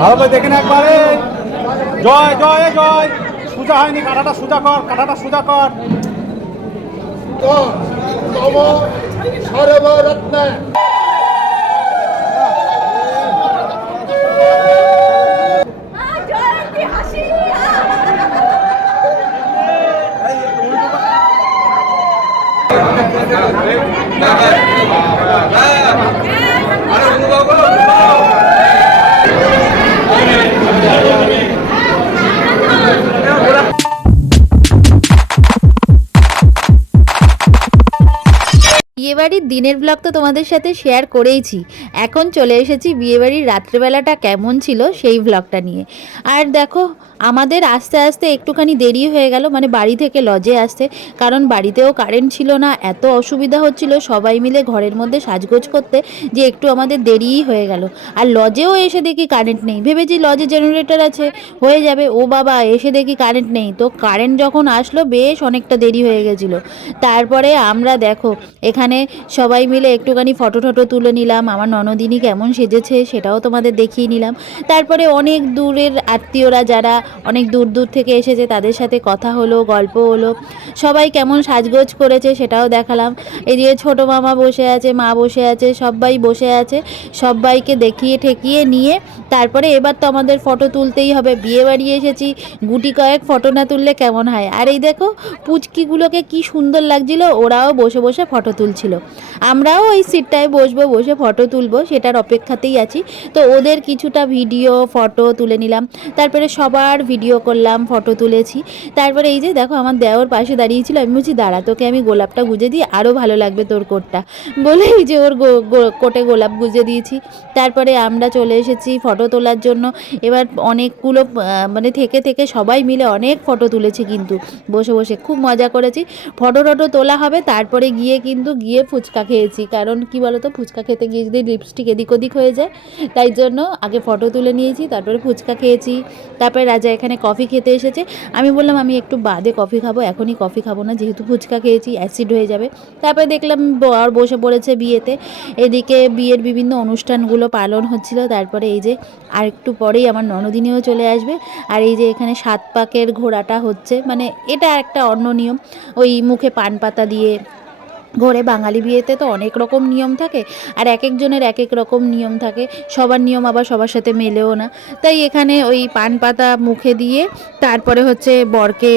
ভালো করে দেখে না একবারে। জয় জয় জয়। সোজা হয়নি, কাঁটাটা সোজা কর, কাঁটাটা সোজা কর। সর্বরত্ন বিয়েবাড়ির দিনের ব্লগ তো তোমাদের সাথে শেয়ার করেইছি। এখন চলে এসেছি বিয়েবাড়ির রাত্রেবেলাটা কেমন ছিল সেই ব্লগটা নিয়ে। আর দেখো, আমাদের আস্তে আস্তে একটুখানি দেরি হয়ে গেল মানে বাড়ি থেকে লজে আসতে, কারণ বাড়িতেও কারেন্ট ছিল না, এত অসুবিধা হচ্ছিল সবাই মিলে ঘরের মধ্যে সাজগোজ করতে যে একটু আমাদের দেরিই হয়ে গেল। আর লজেও এসে দেখি কারেন্ট নেই। ভেবেছি লজে জেনারেটর আছে, হয়ে যাবে, ও বাবা, এসে দেখি কারেন্ট নেই। তো কারেন্ট যখন আসলো, বেশ অনেকটা দেরি হয়ে গেছিল। তারপরে আমরা দেখো, এখানে সবাই মিলে একটুখানি ফটো টটো তুলে নিলাম। আমার ননদিনী কেমন সেজেছে সেটাও তোমাদের দেখিয়ে নিলাম। তারপরে অনেক দূরের আত্মীয়রা যারা অনেক দূর দূর থেকে এসেছে, তাদের সাথে কথা হলো, গল্প হলো। সবাই কেমন সাজগোজ করেছে সেটাও দেখালাম। এই এদিকে ছোটো মামা বসে আছে, মা বসে আছে, সবাই বসে আছে। সবাইকে দেখিয়ে ঠেকিয়ে নিয়ে তারপরে এবার তো আমাদের ফটো তুলতেই হবে। বিয়ে বাড়ি এসেছি, গুটি কয়েক ফটো না তুললে কেমন হয়? আর এই দেখো, পুচকিগুলোকে কি সুন্দর লাগছিল, ওরাও বসে বসে ফটো তুলছিল। আমরাও ওই সিটটায় বসবো, বসে ফটো তুলবো, সেটার অপেক্ষাতেই আছি। তো ওদের কিছুটা ভিডিও ফটো তুলে নিলাম। তারপরে সবার ভিডিও করলাম ফটো তুলেছি। তারপরে এই যে দেখো, আমার দেওর পাশে দাঁড়িয়েছিল। আমি বলছি, দাঁড়া, তোকে আমি গোলাপটা গুজে দিই আরও ভালো লাগবে তোর কোটটা। বলে এই যে ওর কোটে গোলাপ গুজে দিয়েছি। তারপরে আমরা চলে এসেছি ফটো তোলার জন্য। এবার অনেকগুলো মানে থেকে থেকে সবাই মিলে অনেক ফটো তুলেছি কিন্তু। বসে বসে খুব মজা করেছি। ফটো টটো তোলা হবে, তারপরে গিয়ে কিন্তু গিয়ে ফুচকা খেয়েছি। কারণ কি বলতো, ফুচকা খেতে গিয়ে যদি লিপস্টিক এদিক ওদিক হয়ে যায়, তাই জন্য আগে ফটো তুলে নিয়েছি, তারপরে ফুচকা খেয়েছি। তারপরে রাজা এখানে কফি খেতে এসেছে। আমি বললাম, আমি একটু বাদে কফি খাব, এখনই কফি খাব না, যেহেতু ফুচকা খেয়েছি অ্যাসিড হয়ে যাবে। তারপরে দেখলাম, বর বসে পড়েছে বিয়েতে। এদিকে বিয়ের বিভিন্ন অনুষ্ঠানগুলো পালন হচ্ছিল। তারপরে এই যে আর একটু পরেই আমার ননদিনীও চলে আসবে। আর এই যে এখানে সাত পাকের ঘোড়াটা হচ্ছে। মানে এটা একটা অন্য নিয়ম। ওই মুখে পান পাতা দিয়ে ঘরে বাঙালি বিয়েতে তো অনেক রকম নিয়ম থাকে, আর এক একজনের এক এক রকম নিয়ম থাকে, সবার নিয়ম আবার সবার সাথে মেলেও না। তাই এখানে ওই পান পাতা মুখে দিয়ে তারপরে হচ্ছে বরকে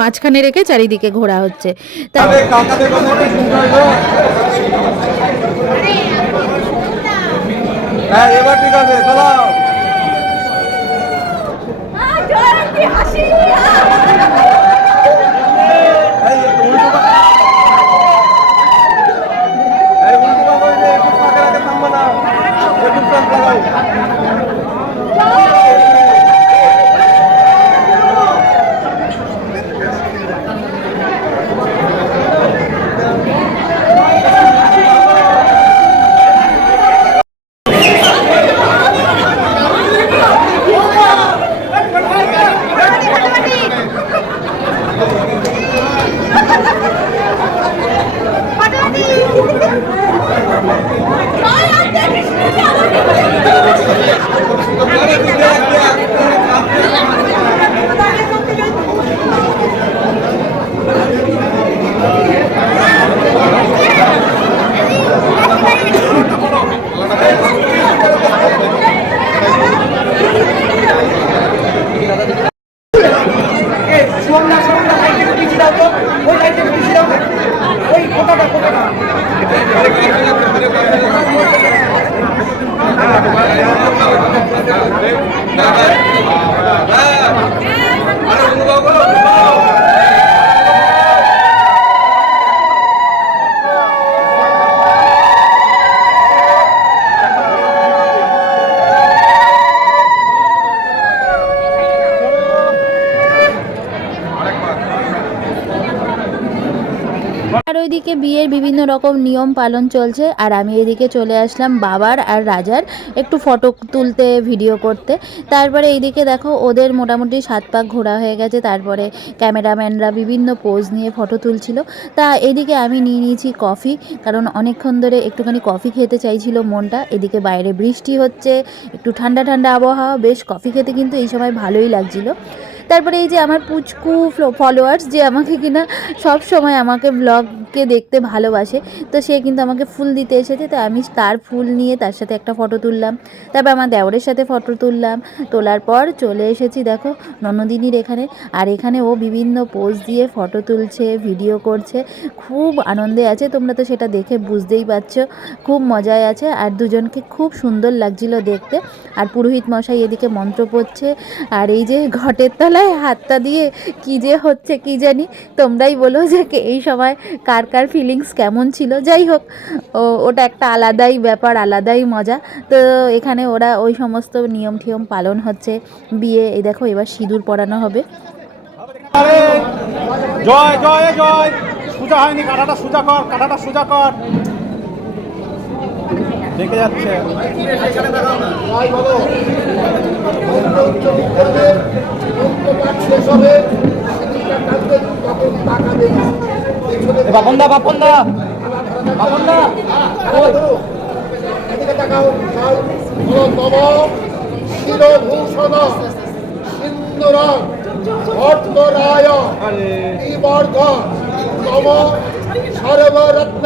মাঝখানে রেখে চারিদিকে ঘোরা হচ্ছে। তা কাকাদের কথা একটু শুনতে হইল। হ্যাঁ এবার ঠিক আছে আরও ওইদিকে বিয়ের বিভিন্ন রকম নিয়ম পালন চলছে। আর আমি এদিকে চলে আসলাম বাবার আর রাজার একটু ফটো তুলতে, ভিডিও করতে। তারপরে এইদিকে দেখো ওদের মোটামুটি সাত পাক ঘোরা হয়ে গেছে। তারপরে ক্যামেরাম্যানরা বিভিন্ন পোজ নিয়ে ফটো তুলছিল। তা এদিকে আমি নিয়ে নিয়েছি কফি, কারণ অনেকক্ষণ ধরে একটুখানি কফি খেতে চাইছিল মনটা। এদিকে বাইরে বৃষ্টি হচ্ছে, একটু ঠান্ডা ঠান্ডা আবহাওয়া, বেশ কফি খেতে কিন্তু এই সময় ভালোই লাগছিল। তারপরে এই যে আমার পুচকু ফলোয়ার্স যে আমাকে কিনা সব সময় আমাকে ব্লগকে দেখতে ভালোবাসে, তো সে কিন্তু আমাকে ফুল দিতে এসেছে, তো আমি তার ফুল নিয়ে তার সাথে একটা ফটো তুললাম। তারপর আমার দেওরের সাথে ফটো তুললাম, তোলার পর চলে এসেছি দেখো ননদিনীর এখানে, আর এখানে ও বিভিন্ন পোজ দিয়ে ফটো তুলছে ভিডিও করছে, খুব আনন্দে আছে, তোমরা তো সেটা দেখে বুঝতেই পারছ, খুব মজায় আছে, আর দুজনকে খুব সুন্দর লাগছিল দেখতে, আর পুরোহিত মশাই এদিকে মন্ত্র পড়ছে, আর এই যে ঘটের তলায় হাতটা দিয়ে কি যে হচ্ছে কি জানি, তোমরাই বলো যে এই সময় কার কার ফিলিংস কেমন ছিল। যাই হোক, ও, ওটা একটা আলাদাই ব্যাপার, আলাদাই মজা। তো এখানে ওরা ওই সমস্ত নিয়ম টিয়ম পালন হচ্ছে। বিয়ে, এই দেখো, এবার সিঁদুর পরানো হবে। জয় জয় জয়। সোজা হয়নি, কাঁটাটা সোজা কর, কাঁটাটা সোজা কর। দেখে যাচ্ছে। বলো বাপনদা বাপনদা। বাপনদা। এদিকে তাকাও তব শিরভূষণ সিন্দুর ভট্টরায় বিবর্ধ তম সর্বরত্ন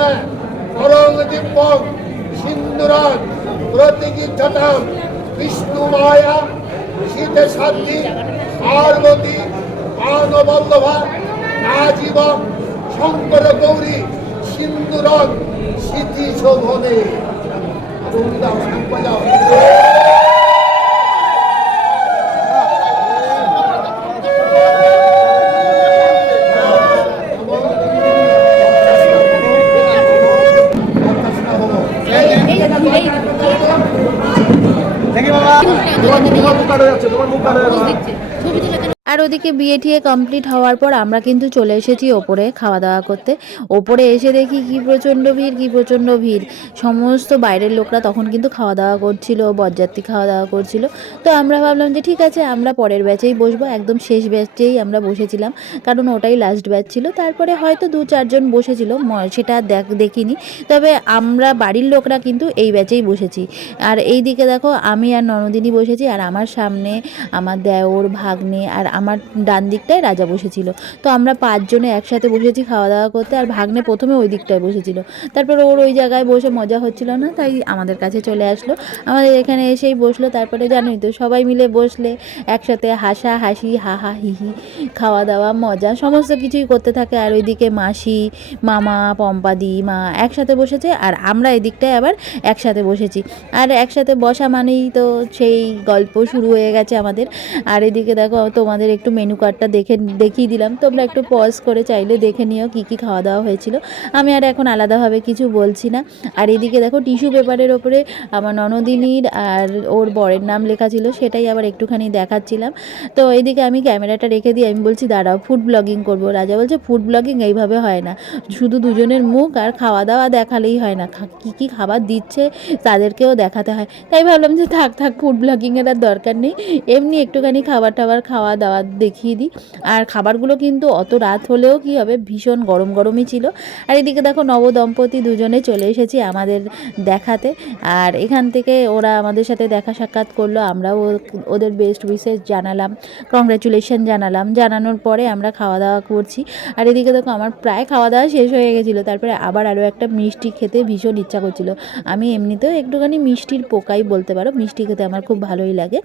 পরং দিব্যং সিন্দুরান প্রতিগিদ্ধতাম বিষ্ণু মায়া শীতে সাধ্যি পার্বতী পানবল্লভা রাজীব শঙ্কর গৌরী সিন্দুরন স্মৃতি শোভনে তোমার মুখ কাটা যাচ্ছে তোমার মুখ কাটা যাচ্ছে আর ওদিকে বিয়ে টিয়ে কমপ্লিট হওয়ার পর আমরা কিন্তু চলে এসেছি ওপরে খাওয়া দাওয়া করতে। ওপরে এসে দেখি কি প্রচণ্ড ভিড়, কি প্রচণ্ড ভিড়। সমস্ত বাইরের লোকরা তখন কিন্তু খাওয়া দাওয়া করছিল, বরযাত্রী খাওয়া দাওয়া করছিল। তো আমরা ভাবলাম যে ঠিক আছে, আমরা পরের ব্যাচেই বসবো। একদম শেষ ব্যাচেই আমরা বসেছিলাম, কারণ ওটাই লাস্ট ব্যাচ ছিল। তারপরে হয়তো দু চারজন বসেছিল সেটা দেখ, দেখিনি। তবে আমরা বাড়ির লোকরা কিন্তু এই ব্যাচেই বসেছি। আর এই দিকে দেখো, আমি আর ননদিনী বসেছি, আর আমার সামনে আমার দেওর, ভাগ্নে আর আমার ডান দিকটায় রাজা বসেছিল। তো আমরা পাঁচজনে একসাথে বসেছি খাওয়া দাওয়া করতে আর ভাগ্নে প্রথমে ওই দিকটায় বসেছিল। তারপর ওর ওই জায়গায় বসে মজা হচ্ছিল না, তাই আমাদের কাছে চলে আসলো। আমাদের এখানে এসেই বসল, তারপরে জানোই তো, সবাই মিলে বসলে একসাথে হাসা, হাসি হাহা হা, হি হি খাওয়া দাওয়া মজা, সমস্ত কিছুই করতে থাকে। আর ওইদিকে মাসি, মামা, পম্পাদি, মা একসাথে বসেছে আর আমরা এদিকটায় আবার একসাথে বসেছি। আর একসাথে বসা মানেই তো সেই গল্প শুরু হয়ে গেছে আমাদের। আর এদিকে দেখো, তোমাদের একটু মেনু কার্ডটা দেখে, দেখিয়ে দিলাম। তোমরা একটু পজ করে চাইলে দেখে নিও কী কী খাওয়া দাওয়া হয়েছিল। আমি আর এখন আলাদাভাবে কিছু বলছি না। আর এদিকে দেখো টিস্যু পেপারের ওপরে আমার ননদিনীর আর ওর বরের নাম লেখা ছিল, সেটাই আবার একটুখানি দেখাচ্ছিলাম। তো এইদিকে আমি ক্যামেরাটা রেখে দিয়ে আমি বলছি, দাঁড়াও ফুড ব্লগিং করব। রাজা বলছে ফুড ব্লগিং এইভাবে হয় না। শুধু দুজনের মুখ আর খাওয়া দাওয়া দেখালেই হয় না। কী কী খাবার দিচ্ছে তাদেরকেও দেখাতে হয়। তাই ভাবলাম যে থাক থাক ফুড ব্লগিংয়ের আর দরকার নেই। এমনি একটুখানি খাবার টাবার খাওয়া দাওয়া দেখিয়ে দিই। আর খাবারগুলো কিন্তু অত রাত হলেও কি হবে? ভীষণ গরম গরমই ছিল। আর এদিকে দেখো নবদম্পতি দুজনে চলে এসেছি আমাদের দেখাতে। আর এখান থেকে ওরা আমাদের সাথে দেখা সাক্ষাৎ করল। আমরাও ওদের বেস্ট উইসেস জানালাম। কংগ্রাচুলেশন জানালাম। জানানোর পরে আমরা খাওয়া দাওয়া করছি। আর এদিকে দেখো আমার প্রায় খাওয়া দাওয়া শেষ হয়ে গেছিল। তারপরে আবার আরও একটা মিষ্টি খেতে ভীষণ ইচ্ছা করছিল। আমি এমনিতেও একটুখানি মিষ্টির পোকাই বলতে পারো। মিষ্টি খেতে আমার খুব ভালোই লাগে।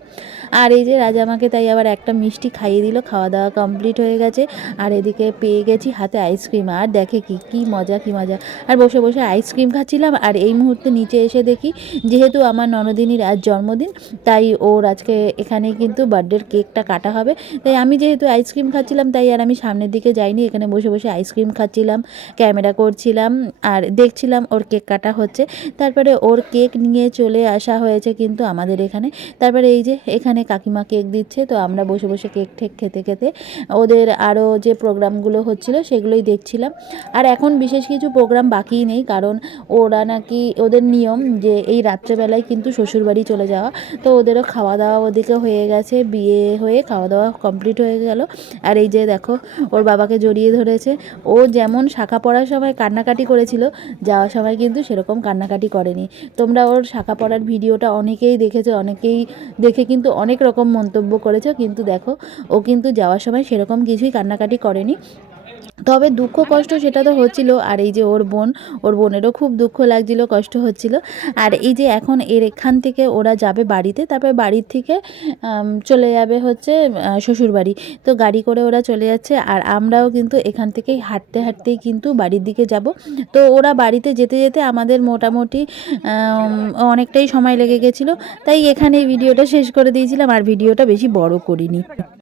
আর এই যে রাজা আমাকে তাই আবার একটা মিষ্টি খাইয়ে দিল, খাওয়া দাওয়া কমপ্লিট হয়ে গেছে। আর এদিকে পেয়ে গেছি হাতে আইসক্রিম আর দেখে কি কি মজা কি মজা। আর বসে বসে আইসক্রিম খাচ্ছিলাম। আর এই মুহূর্তে নিচে এসে দেখি, যেহেতু আমার ননদিনীর আজ জন্মদিন, তাই ওর আজকে এখানে কিন্তু বার্থডের কেকটা কাটা হবে। তাই আমি যেহেতু আইসক্রিম খাচ্ছিলাম, তাই আর আমি সামনের দিকে যাইনি। এখানে বসে বসে আইসক্রিম খাচ্ছিলাম ক্যামেরা করছিলাম, আর দেখছিলাম ওর কেক কাটা হচ্ছে। তারপরে ওর কেক নিয়ে চলে আসা হয়েছে কিন্তু আমাদের এখানে। তারপরে এই যে এখানে কাকিমা কেক দিচ্ছে, তো আমরা বসে বসে কেক ঠেক খেতে খেতে ওদের আরও যে প্রোগ্রামগুলো হচ্ছিল সেগুলোই দেখছিলাম। আর এখন বিশেষ কিছু প্রোগ্রাম বাকি নেই, কারণ ওরা নাকি ওদের নিয়ম যে এই রাত্রেবেলায় কিন্তু শ্বশুরবাড়ি চলে যাওয়া। তো ওদেরও খাওয়া দাওয়া ওদিকে হয়ে গেছে, বিয়ে হয়ে খাওয়া দাওয়া কমপ্লিট হয়ে গেল। আর এই যে দেখো, ওর বাবাকে জড়িয়ে ধরেছে। ও যেমন শাখা পড়ার সময় কান্নাকাটি করেছিল, যাওয়ার সময় কিন্তু সেরকম কান্নাকাটি করেনি। তোমরা ওর শাখা পড়ার ভিডিওটা অনেকেই দেখেছ, অনেকেই দেখে কিন্তু অনেক রকম মন্তব্য করেছ। কিন্তু দেখো ও কিন্তু যাওয়ার সময় সেরকম কিছুই কান্নাকাটি করেনি। তবে দুঃখ কষ্ট সেটা তো হচ্ছিল। আর এই যে ওর বোন ওর বোনেরও খুব দুঃখ লাগছিল কষ্ট হচ্ছিল। আর এই যে এখন এর এখান থেকে ওরা যাবে বাড়িতে তারপরে বাড়ির থেকে চলে যাবে হচ্ছে আহ, শ্বশুরবাড়ি। তো গাড়ি করে ওরা চলে যাচ্ছে। আর আমরাও কিন্তু এখান থেকেই হাঁটতে হাঁটতেই কিন্তু বাড়ির দিকে যাব। তো ওরা বাড়িতে যেতে যেতে আমাদের মোটামুটি অনেকটাই সময় লেগে গেছিল। তাই এখানে ভিডিওটা শেষ করে দিয়েছিলাম। আর ভিডিওটা বেশি বড় করিনি।